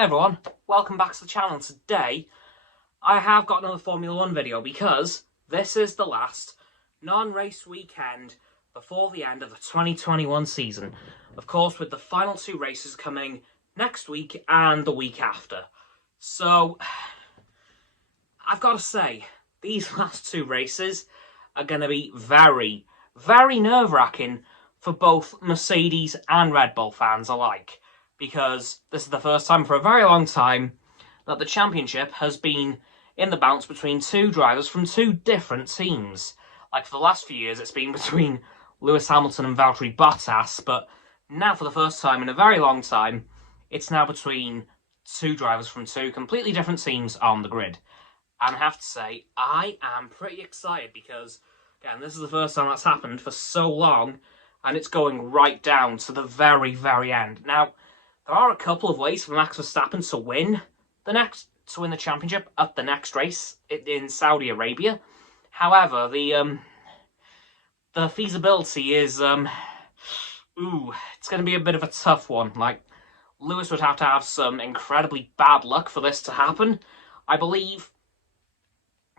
Hey everyone, welcome back to the channel. Today I have got another Formula 1 video because this is the last non-race weekend before the end of the 2021 season. Of course, with the final two races coming next week and the week after. So, I've got to say, these last two races are going to be very, very nerve-wracking for both Mercedes and Red Bull fans alike. Because this is the first time for a very long time that the championship has been in the bounce between two drivers from two different teams. Like for the last few years, it's been between Lewis Hamilton and Valtteri Bottas, but now for the first time in a very long time, it's now between two drivers from two completely different teams on the grid. And I have to say, I am pretty excited because, again, this is the first time that's happened for so long, and it's going right down to the very, very end. Now, there are a couple of ways for Max Verstappen to win the championship at the next race in Saudi Arabia. However, the feasibility is it's going to be a bit of a tough one. Like, Lewis would have to have some incredibly bad luck for this to happen. I believe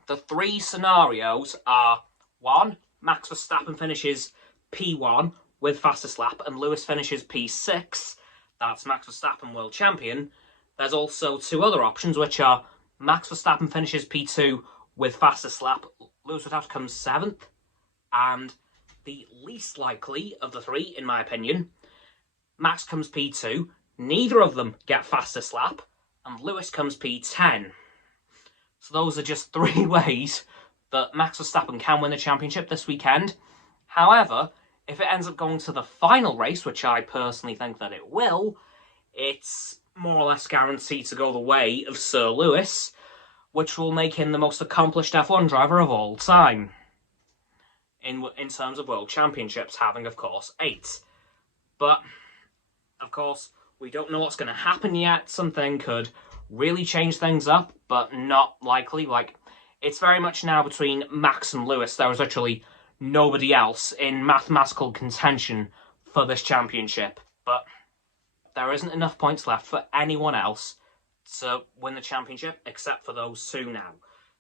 the three scenarios are: 1, Max Verstappen finishes P1 with fastest lap and Lewis finishes P6. That's Max Verstappen world champion. There's also two other options, which are Max Verstappen finishes P2 with fastest lap. Lewis would have to come 7th. And the least likely of the three, in my opinion, Max comes P2. Neither of them get fastest lap. And Lewis comes P10. So those are just three ways that Max Verstappen can win the championship this weekend. However, if it ends up going to the final race, which I personally think that it will, it's more or less guaranteed to go the way of Sir Lewis, which will make him the most accomplished F1 driver of all time. In terms of world championships, having, of course, 8. But, of course, we don't know what's going to happen yet. Something could really change things up, but not likely. Like, it's very much now between Max and Lewis. There is literally nobody else in mathematical contention for this championship. But there isn't enough points left for anyone else to win the championship except for those two now.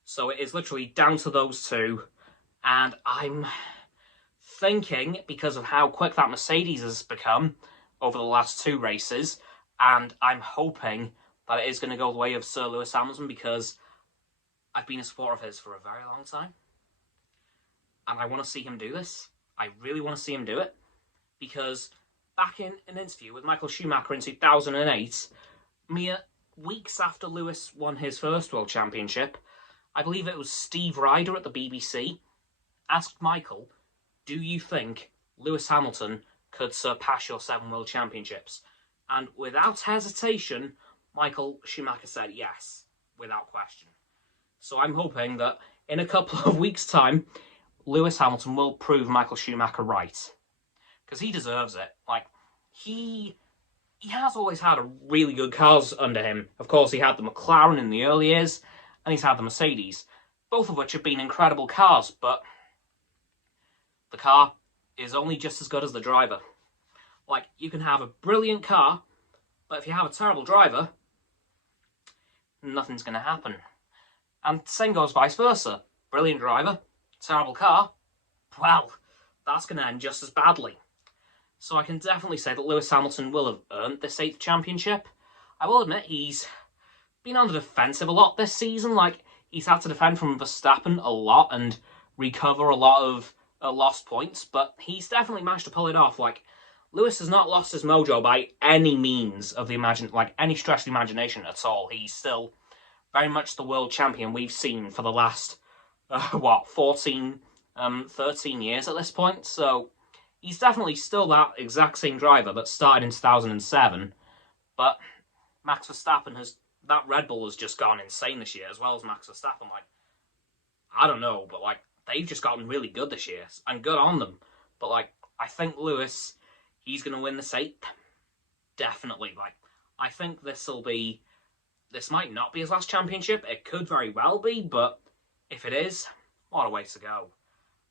So it is literally down to those two. And I'm thinking, because of how quick that Mercedes has become over the last two races, and I'm hoping that it is going to go the way of Sir Lewis Hamilton, because I've been a supporter of his for a very long time. And I want to see him do this. I really want to see him do it. Because back in an interview with Michael Schumacher in 2008, mere weeks after Lewis won his first World Championship, I believe it was Steve Ryder at the BBC, asked Michael, do you think Lewis Hamilton could surpass your 7 World Championships? And without hesitation, Michael Schumacher said yes, without question. So I'm hoping that in a couple of weeks' time, Lewis Hamilton will prove Michael Schumacher right. Because he deserves it. Like, he has always had a really good cars under him. Of course, he had the McLaren in the early years, and he's had the Mercedes, both of which have been incredible cars, but the car is only just as good as the driver. Like, you can have a brilliant car, but if you have a terrible driver, nothing's going to happen. And same goes vice versa. Brilliant driver, terrible car, well, that's going to end just as badly. So I can definitely say that Lewis Hamilton will have earned this 8th championship. I will admit he's been on the defensive a lot this season. Like, he's had to defend from Verstappen a lot and recover a lot of lost points, but he's definitely managed to pull it off. Like, Lewis has not lost his mojo by any means of any stretch of the imagination at all. He's still very much the world champion we've seen for the last 13 years at this point. So he's definitely still that exact same driver that started in 2007. But Max Verstappen that Red Bull has just gone insane this year, as well as Max Verstappen. Like, I don't know, but like, they've just gotten really good this year, and good on them. But like, I think Lewis, he's going to win this 8th. Definitely. Like, I think this might not be his last championship. It could very well be, but if it is, what a way to go.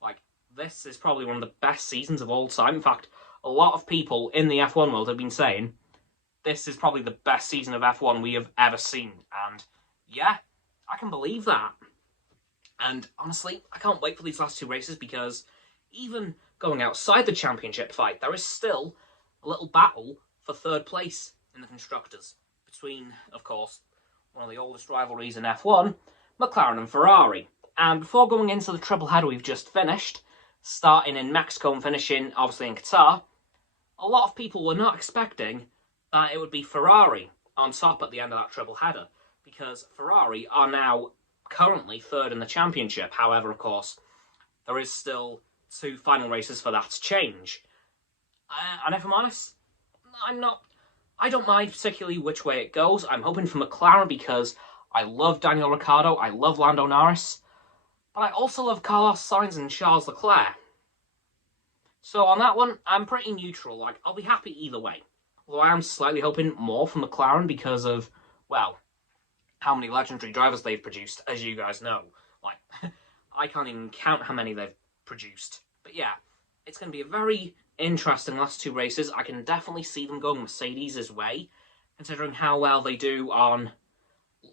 Like, this is probably one of the best seasons of all time. In fact, a lot of people in the F1 world have been saying this is probably the best season of F1 we have ever seen. And yeah, I can believe that. And honestly, I can't wait for these last two races because even going outside the championship fight, there is still a little battle for third place in the Constructors between, of course, one of the oldest rivalries in F1, McLaren and Ferrari. And before going into the triple header we've just finished, starting in Mexico and finishing, obviously, in Qatar, a lot of people were not expecting that it would be Ferrari on top at the end of that triple header, because Ferrari are now currently third in the championship. However, of course, there is still two final races for that to change. And if I'm honest, I don't mind particularly which way it goes. I'm hoping for McLaren because I love Daniel Ricciardo, I love Lando Norris, but I also love Carlos Sainz and Charles Leclerc. So on that one, I'm pretty neutral. Like, I'll be happy either way. Although I am slightly hoping more for McLaren because of, well, how many legendary drivers they've produced, as you guys know. Like, I can't even count how many they've produced. But yeah, it's going to be a very interesting last two races. I can definitely see them going Mercedes' way, considering how well they do on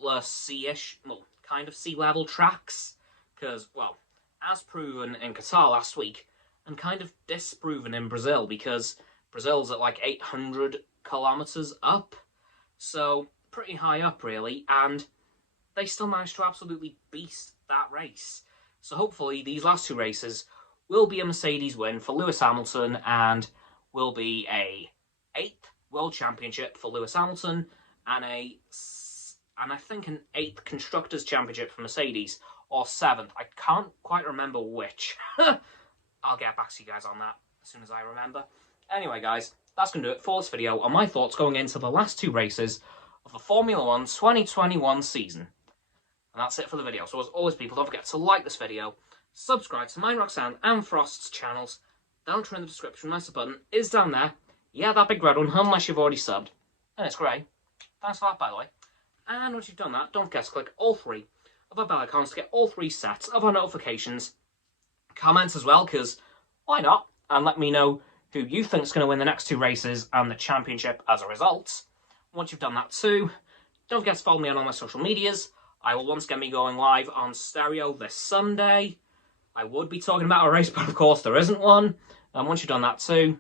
the sea-ish, well, kind of sea-level tracks. Because, well, as proven in Qatar last week, and kind of disproven in Brazil, because Brazil's at like 800 kilometers up. So, pretty high up, really, and they still managed to absolutely beast that race. So hopefully these last two races will be a Mercedes win for Lewis Hamilton and will be a 8th World Championship for Lewis Hamilton and I think an 8th Constructors Championship for Mercedes, or 7th. I can't quite remember which. I'll get back to you guys on that as soon as I remember. Anyway, guys, that's going to do it for this video on my thoughts going into the last two races of the Formula 1 2021 season. And that's it for the video. So as always, people, don't forget to like this video, subscribe to mine, Roxanne, and Frost's channels. Down in the description, my sub button is down there. Yeah, that big red one, unless you've already subbed. And it's grey. Thanks for that, by the way. And once you've done that, don't forget to click all three of our bell icons to get all three sets of our notifications. Comment as well, because why not? And let me know who you think is going to win the next two races and the championship as a result. Once you've done that too, don't forget to follow me on all my social medias. I will once again be going live on Stereo this Sunday. I would be talking about a race, but of course there isn't one. And once you've done that too,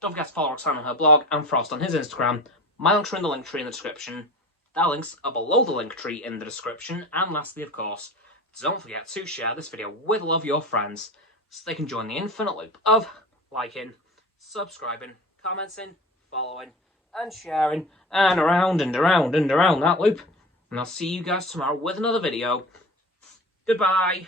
don't forget to follow Roxanne on her blog and Frost on his Instagram. My links are in the link tree in the description. Their links are below the link tree in the description. And lastly, of course, don't forget to share this video with all of your friends so they can join the infinite loop of liking, subscribing, commenting, following, and sharing, and around and around and around that loop. And I'll see you guys tomorrow with another video. Goodbye.